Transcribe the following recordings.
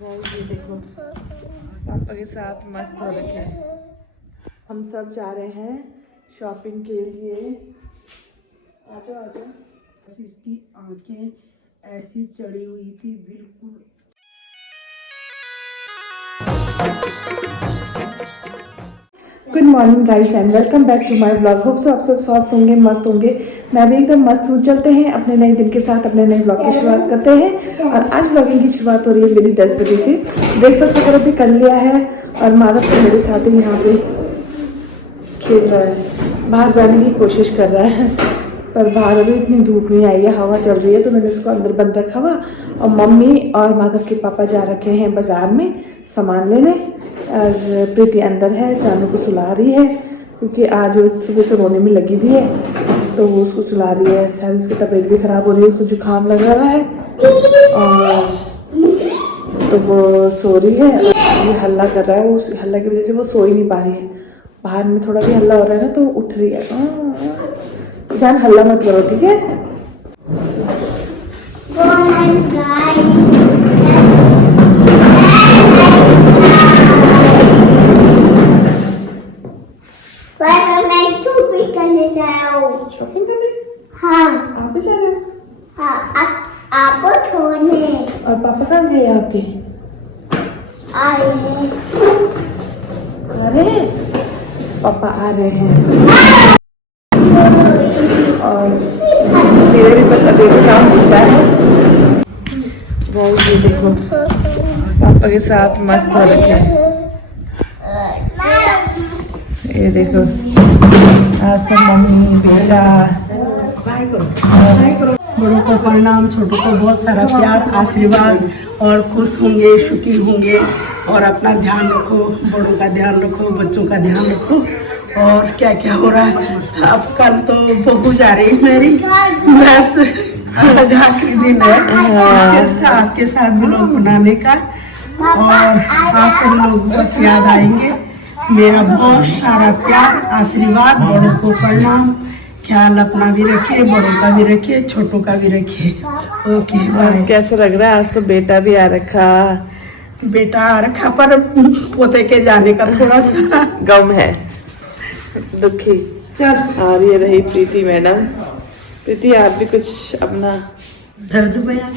Guys ये देखो पापा के साथ मस्त हो रखे हैं। हम सब जा रहे हैं शॉपिंग के लिए। आजो आजो। इसकी आंखें ऐसी चढ़ी हुई थी बिल्कुल। Good morning guys and welcome back to my vlog. Hope so आप सब स्वस्थ होंगे, मस्त होंगे। मैं भी एकदम मस्त हूँ। चलते हैं अपने नए दिन के साथ, अपने नए व्लॉग की शुरुआत करते हैं। और आज व्लॉगिंग की शुरुआत हो रही है मेरी 10 बजे से। ब्रेकफास्ट वगैरह भी कर लिया है और माधव तो मेरे साथ ही यहाँ पे खेल रहा है, बाहर जाने की कोशिश कर रहा है, पर बाहर अभी इतनी धूप नहीं आई है, हवा चल रही है तो मैंने इसको अंदर बंद रखा हुआ। और मम्मी और माधव के पापा जा रखे हैं बाजार में सामान लेने और प्रीति अंदर है, जानू को सुला रही है क्योंकि आज वो सुबह से रोने में लगी हुई है तो वो उसको सुला रही है। शायद उसकी तबीयत भी ख़राब हो रही है, उसको जुकाम लग रहा है और तो वो सो रही है। ये हल्ला कर रहा है, वो उस हल्ला की वजह से वो सो ही नहीं पा रही है। बाहर में थोड़ा भी हल्ला हो रहा है ना तो उठ रही है। ध्यान हल्ला मत करो, ठीक है। शॉपिंग करने? हाँ आप भी जा रहे हो? हाँ, आपको छोड़ने। और पापा कहाँ गए आपके? आए अरे पापा आ रहे हैं और मेरे भी बस अभी काम होता है। गाइस ये देखो पापा के साथ मस्त हो रखे हैं। ये देखो आज तो मम्मी बेटा बड़ों को प्रणाम, छोटों को बहुत सारा प्यार आशीर्वाद और खुश होंगे, सुखी होंगे और अपना ध्यान रखो, बड़ों का ध्यान रखो, बच्चों का ध्यान रखो। और क्या क्या हो रहा है अब? कल तो बहू जा रही मेरी, बस आज आखिरी दिन है आपके साथ ब्लॉग बनाने का और आज से लोग बहुत याद आएंगे। मेरा बहुत सारा प्यार आशीर्वाद, बड़ों को प्रणाम, ख्याल अपना भी रखिए, बड़ों का भी रखिए, छोटों का भी रखिए। Okay bye. कैसा लग रहा है? आज तो बेटा भी आ रखा। बेटा आ रखा पर पोते के जाने का थोड़ा सा गम है, दुखी। चल और ये रही प्रीति मैडम। प्रीति आप भी कुछ अपना दर्द बयान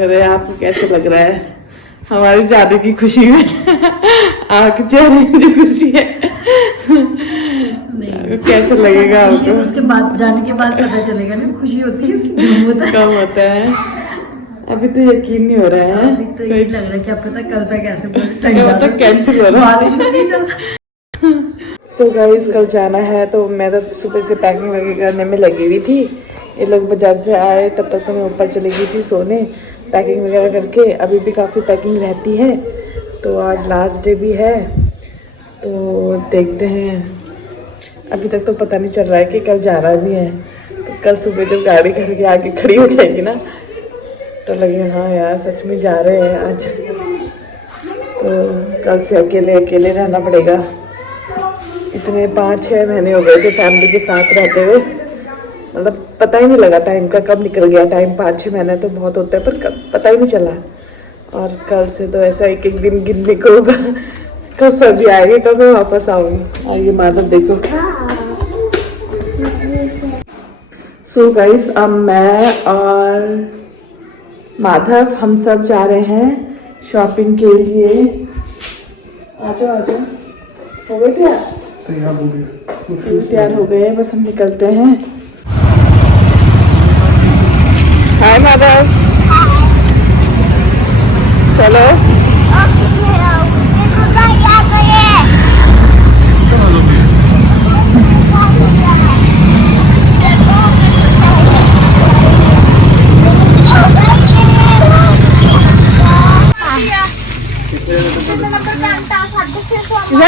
करें, आपको कैसे लग रहा है हमारी जाने की खुशी में? आपके चेहरे में जो खुशी है कैसे लगेगा आपको? उसके बाद जाने के बाद पता चलेगा ना, खुशी होती है कि कम होता है। अभी तो यकीन नहीं हो रहा है। अभी तो ये लग रहा है कि अब पता कल तक ऐसे मतलब कैंसिल हो रहा है। सो गाइस कल जाना है तो मैं तो सुबह से पैकिंग वगैरह करने में लगी हुई थी। ये लोग बाजार से आए तब तक तो मैं ऊपर चली गई थी सोने, पैकिंग वगैरह करके। अभी भी काफ़ी पैकिंग रहती है तो आज लास्ट डे भी है तो देखते हैं। अभी तक तो पता नहीं चल रहा है कि कल जाना भी है। तो कल सुबह जब गाड़ी घर के आगे खड़ी हो जाएगी ना तो लगे हाँ यार सच में जा रहे हैं आज। तो कल से अकेले अकेले रहना पड़ेगा। इतने 5-6 महीने हो गए थे फैमिली के साथ रहते हुए, मतलब पता ही नहीं लगा टाइम का कब निकल गया टाइम। 5-6 महीने तो बहुत होते हैं पर पता ही नहीं चला। और कल से तो ऐसा एक एक दिन गिनने को होगा, कब सर्दी आएगी कब मैं वापस आऊँगी। और ये माधव देखो। सो गाइस अब मैं और माधव हम सब जा रहे हैं शॉपिंग के लिए। आजो आजो। हो गए क्या? तैयार हो गए, बस हम निकलते हैं। हाय माधव, चलो।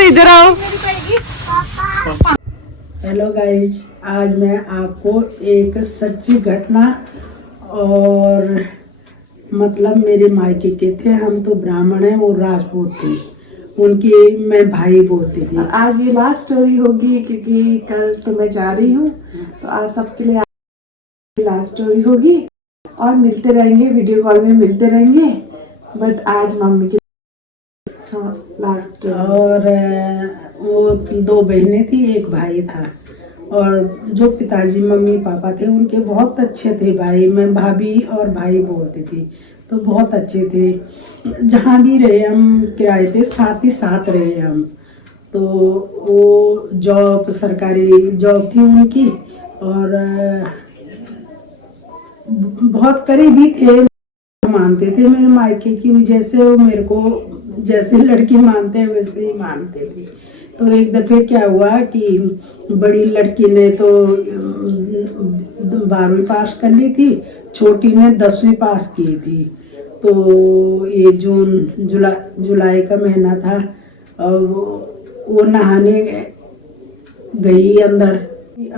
इधर आओ। हेलो गाइज, आज मैं आपको एक सच्ची घटना और मतलब मेरे मायके के थे, हम तो ब्राह्मण हैं वो राजपूत थे, उनकी मैं भाई बोलती थी। आज ये लास्ट स्टोरी होगी क्योंकि कल तो मैं जा रही हूँ तो आज सबके लिए लास्ट स्टोरी होगी और मिलते रहेंगे, वीडियो कॉल में मिलते रहेंगे। बट आज मम्मी की लास्ट और वो 2 बहनें थी, 1 भाई था। और जो पिताजी मम्मी पापा थे उनके बहुत अच्छे थे भाई, मैं भाभी और भाई बोलती थी, तो बहुत अच्छे थे। जहाँ भी रहे हम किराए पे साथ ही साथ रहे हम। तो वो जॉब सरकारी जॉब थी उनकी, और बहुत करीबी थे, मानते थे मेरे मायके की, जैसे वो मेरे को जैसे लड़की मानते हैं वैसे ही मानते थे। तो एक दफे क्या हुआ कि बड़ी लड़की ने तो 12वीं पास कर ली थी, छोटी ने 10वीं पास की थी। तो ये जुलाई का महीना था, और वो नहाने गई अंदर,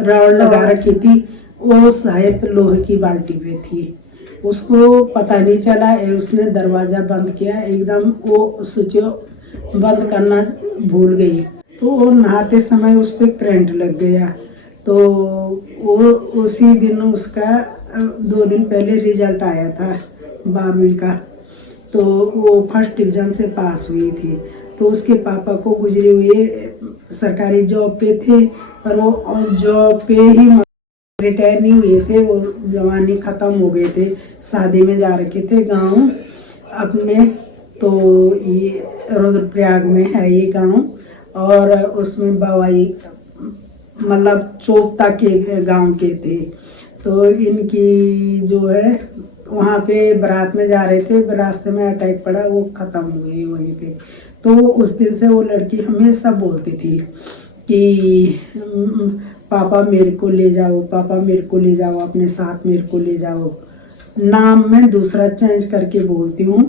रॉड लगा रखी थी, वो शायद लोहे की बाल्टी पे थी, उसको पता नहीं चला, उसने दरवाज़ा बंद किया एकदम, वो स्विच बंद करना भूल गई, तो वो नहाते समय उस पर करंट लग गया। तो वो उसी दिन उसका 2 दिन पहले रिजल्ट आया था 12वीं का, तो वो फर्स्ट डिवीज़न से पास हुई थी। तो उसके पापा को गुजरे हुए सरकारी जॉब पे थे, पर वो जॉब पे ही रिटायर नहीं हुए थे, वो जवानी ख़त्म हो गए थे, शादी में जा रखे थे गांव अपने। तो ये रुद्रप्रयाग में है ये गांव, और उसमें बवाई मतलब चोपता के गांव के थे। तो इनकी जो है वहाँ पे बारात में जा रहे थे, रास्ते में अटैक पड़ा, वो ख़त्म हो गई वहीं पे। तो उस दिन से वो लड़की हमेशा बोलती थी कि पापा मेरे को ले जाओ, पापा मेरे को ले जाओ, अपने साथ मेरे को ले जाओ। नाम मैं दूसरा चेंज करके बोलती हूँ,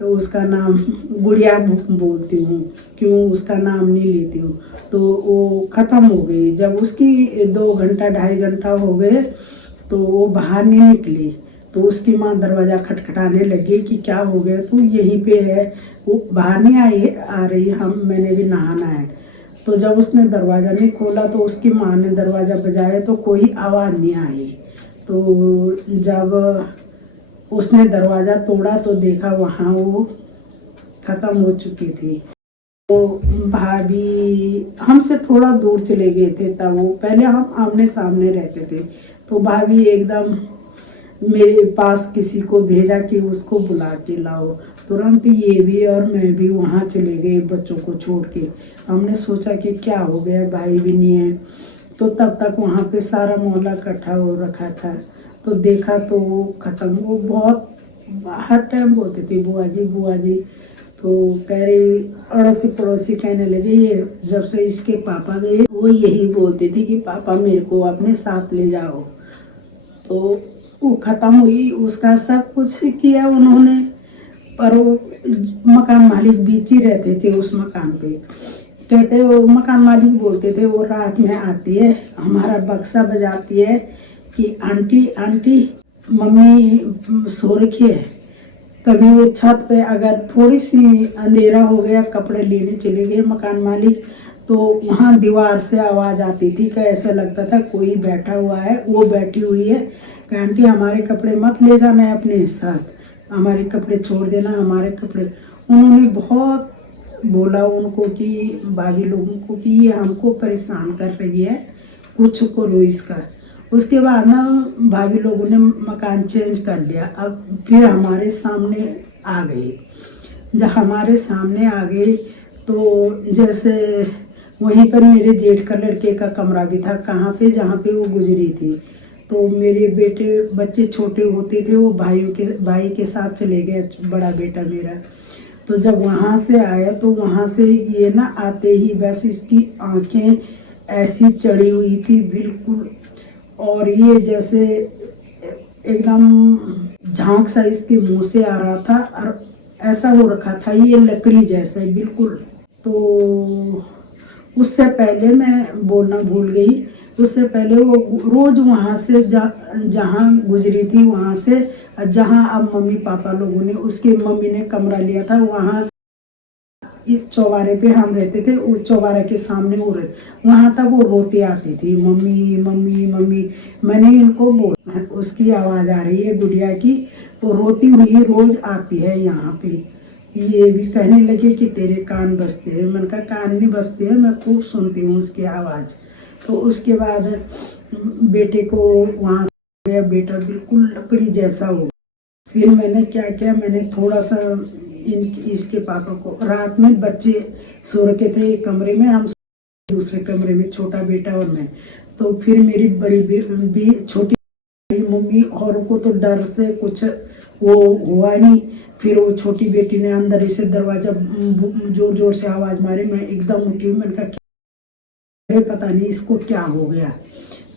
तो उसका नाम गुड़िया बोलती हूँ, क्यों उसका नाम नहीं लेती हूँ। तो वो ख़त्म हो गई। जब उसकी 2 घंटा 2.5 घंटा हो गए तो वो बाहर नहीं निकली, तो उसकी माँ दरवाज़ा खटखटाने लगी कि क्या हो गया, तू यहीं पे है, वो बाहर नहीं आ रही, मैंने भी नहाना है। तो जब उसने दरवाज़ा नहीं खोला तो उसकी माँ ने दरवाज़ा बजाया तो कोई आवाज़ नहीं आई। तो जब उसने दरवाज़ा तोड़ा तो देखा वहाँ वो ख़त्म हो चुकी थी। तो भाभी हमसे थोड़ा दूर चले गए थे, तब वो पहले हम आमने सामने रहते थे। तो भाभी एकदम मेरे पास किसी को भेजा कि उसको बुला के लाओ। तुरंत ये भी और मैं भी वहाँ चले गए बच्चों को छोड़ के। हमने सोचा कि क्या हो गया, भाई भी नहीं है। तो तब तक वहाँ पे सारा मोहल्ला इकट्ठा हो रखा था, तो देखा तो वो ख़त्म। वो बहुत हर टाइम बोलती थी बुआ जी बुआ जी। तो कह रही, अड़ोसी पड़ोसी कहने लगे, ये जब से इसके पापा गए वो यही बोलती थी कि पापा मेरे को अपने साथ ले जाओ। तो वो ख़त्म हुई, उसका सब कुछ किया उन्होंने, पर वो मकान मालिक बीच ही रहते थे उस मकान पे। कहते वो मकान मालिक बोलते थे, वो रात में आती है, हमारा बक्सा बजाती है कि आंटी आंटी मम्मी सो रखी है। कभी वो छत पे अगर थोड़ी सी अंधेरा हो गया, कपड़े लेने चले गए मकान मालिक, तो वहाँ दीवार से आवाज़ आती थी कि ऐसा लगता था कोई बैठा हुआ है, वो बैठी हुई है कि आंटी हमारे कपड़े मत ले जाना है अपने साथ, हमारे कपड़े छोड़ देना, हमारे कपड़े। उन्होंने बहुत बोला उनको कि भाभी लोगों को कि ये हमको परेशान कर रही है, कुछ करो इसका। उसके बाद ना भाभी लोगों ने मकान चेंज कर लिया। अब फिर हमारे सामने आ गए। जब हमारे सामने आ गए तो जैसे वहीं पर मेरे जेठ का लड़के का कमरा भी था, कहाँ पे, जहाँ पे वो गुजरी थी। तो मेरे बेटे बच्चे छोटे होते थे, वो भाई के साथ चले गए, बड़ा बेटा मेरा। तो जब वहाँ से आया तो वहाँ से ये ना आते ही बस इसकी आंखें ऐसी चढ़ी हुई थी बिल्कुल, और ये जैसे एकदम झांक सा इसके मुंह से आ रहा था, और ऐसा हो रखा था ये लकड़ी जैसे बिल्कुल। तो उससे पहले मैं बोलना भूल गई, उससे पहले वो रोज वहाँ से जहाँ गुजरी थी वहाँ से, जहाँ अब मम्मी पापा लोगों ने, उसके मम्मी ने कमरा लिया था, वहाँ इस चौबारे पे हम रहते थे, उस चौबारे के सामने वो रहते, वहाँ तक वो रोती आती थी, मम्मी मम्मी मम्मी। मैंने इनको बोला, उसकी आवाज़ आ रही है गुड़िया की, तो रोती हुई रोज आती है यहाँ पे। ये भी कहने लगे कि तेरे कान बजते हैं। मैंने कहा कान नहीं बजते हैं, मैं खूब सुनती हूँ उसकी आवाज़। तो उसके बाद बेटे को वहाँ से गया, बेटा बिल्कुल लकड़ी जैसा हो। फिर मैंने क्या किया, मैंने थोड़ा सा इसके पापा को, रात में बच्चे सो रखे थे एक कमरे में, हम दूसरे कमरे में, छोटा बेटा और मैं। तो फिर मेरी बड़ी छोटी मम्मी और को तो डर से कुछ वो हुआ नहीं। फिर वो छोटी बेटी ने अंदर से दरवाजा जोर जोर से आवाज़ मारी। मैं एकदम उठी, मैंने कहा अरे पता नहीं इसको क्या हो गया।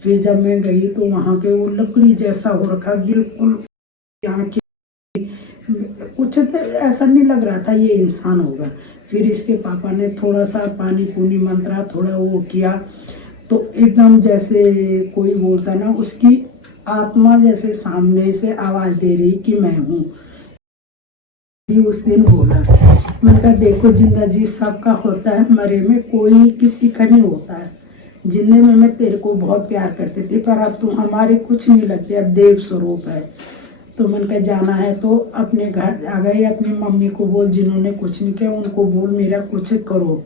फिर जब मैं गई तो वहाँ पे वो लकड़ी जैसा हो रखा बिल्कुल, यहाँ की कुछ तो ऐसा नहीं लग रहा था ये इंसान होगा। फिर इसके पापा ने थोड़ा सा पानी पूनी मंत्रा थोड़ा वो किया, तो एकदम जैसे कोई बोलता ना, उसकी आत्मा जैसे सामने से आवाज़ दे रही कि मैं हूँ। उस दिन बोला, मैंने कहा देखो जिंदगी सबका होता है, मरे में कोई किसी का नहीं होता है। जिंदगी में मैं तेरे को बहुत प्यार करती थी, पर अब तू हमारे कुछ नहीं लगती, अब देव स्वरूप है। तो मैंने कहा जाना है तो अपने घर आ गए, अपनी मम्मी को बोल, जिन्होंने कुछ नहीं किया उनको बोल मेरा कुछ करो।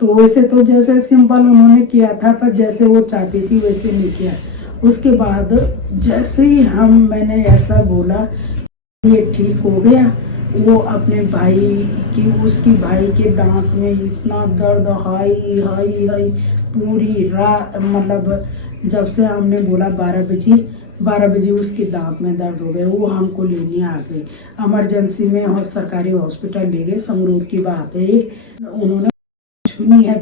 तो वैसे तो जैसे सिंपल उन्होंने किया था, पर जैसे वो चाहती थी वैसे नहीं किया। उसके बाद जैसे ही मैंने ऐसा बोला ये ठीक हो गया, वो अपने भाई की, उसकी भाई के दांत में इतना दर्द, हाई हाई हाई पूरी रात, मतलब जब से हमने बोला 12 बजे उसके दांत में दर्द हो गए। वो हमको लेने आ गए, इमरजेंसी में सरकारी हॉस्पिटल ले गए। संगरूर की बात है, उन्होंने कुछ भी नहीं है,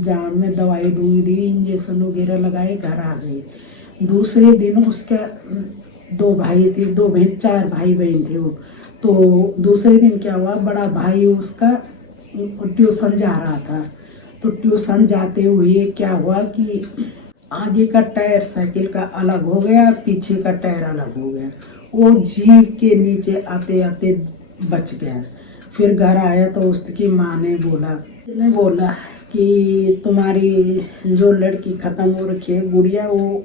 जान में दवाई दी, इंजेक्शन वगैरह लगाए, घर आ गए। दूसरे दिन उसके 2 भाई थे, 2 बहन, 4 भाई बहन थे वो। तो दूसरे दिन क्या हुआ, बड़ा भाई उसका ट्यूशन जा रहा था। तो ट्यूशन जाते हुए क्या हुआ कि आगे का टायर साइकिल का अलग हो गया, पीछे का टायर अलग हो गया। वो जीप के नीचे आते आते बच गया। फिर घर आया तो उसकी माँ ने बोला कि तुम्हारी जो लड़की ख़त्म हो रखी है गुड़िया, वो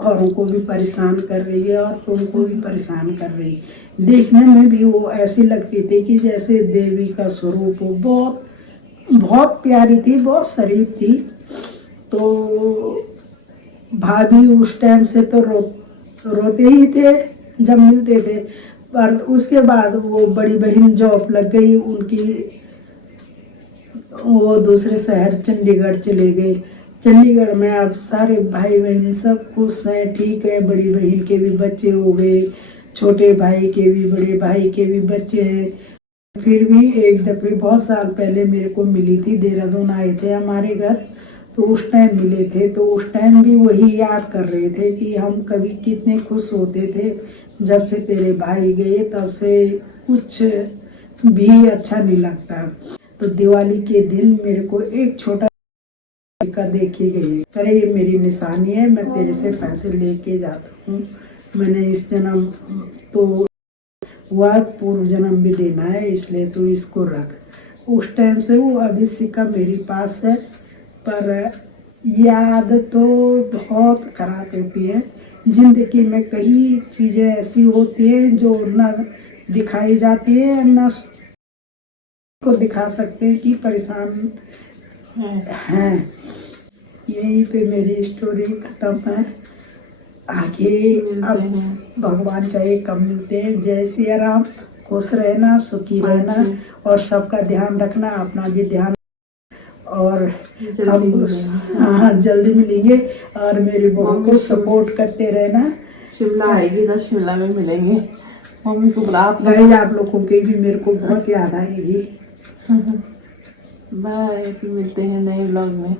औरों को भी परेशान कर रही है और तुमको भी परेशान कर रही है। देखने में भी वो ऐसी लगती थी कि जैसे देवी का स्वरूप हो। बहुत बहुत प्यारी थी, बहुत शरीफ थी। तो भाभी उस टाइम से तो रोते ही थे जब मिलते थे, पर उसके बाद वो बड़ी बहन जॉब लग गई उनकी, वो दूसरे शहर चंडीगढ़ चले गए। चंडीगढ़ में अब सारे भाई बहन सब खुश हैं, ठीक है। बड़ी बहन के भी बच्चे हो गए, छोटे भाई के भी, बड़े भाई के भी बच्चे हैं। फिर भी एक दफ़े बहुत साल पहले मेरे को मिली थी, देहरादून आए थे हमारे घर, तो उस टाइम मिले थे। तो उस टाइम भी वही याद कर रहे थे कि हम कभी कितने खुश होते थे। जब से तेरे भाई गए तब से कुछ भी अच्छा नहीं लगता। तो दिवाली के दिन मेरे को एक छोटा का देखी गई, अरे ये मेरी निशानी है, मैं तेरे से पैसे लेके जाता हूँ, मैंने इस जन्म तो हुआ, पूर्व जन्म भी देना है, इसलिए तू इसको रख। उस टाइम से वो अभी सिक्का मेरे पास है, पर याद तो बहुत खराब होती है। जिंदगी में कई चीज़ें ऐसी होती हैं जो न दिखाई जाती है, न को दिखा सकते हैं कि परेशान हैं। यहीं पे मेरी स्टोरी खत्म है। आगे अब भगवान चाहे कब मिलते हैं। जय सिया राम, खुश रहना, सुखी रहना और सबका ध्यान रखना, अपना भी ध्यान। और हम जल्दी मिलेंगे और मेरी बहू को सपोर्ट करते रहना। शिमला आएगी तो शिमला में मिलेंगे। मम्मी को बुला, आप लोगों की भी मेरे को बहुत याद आएगी। बाय, फिर मिलते हैं नए व्लॉग में।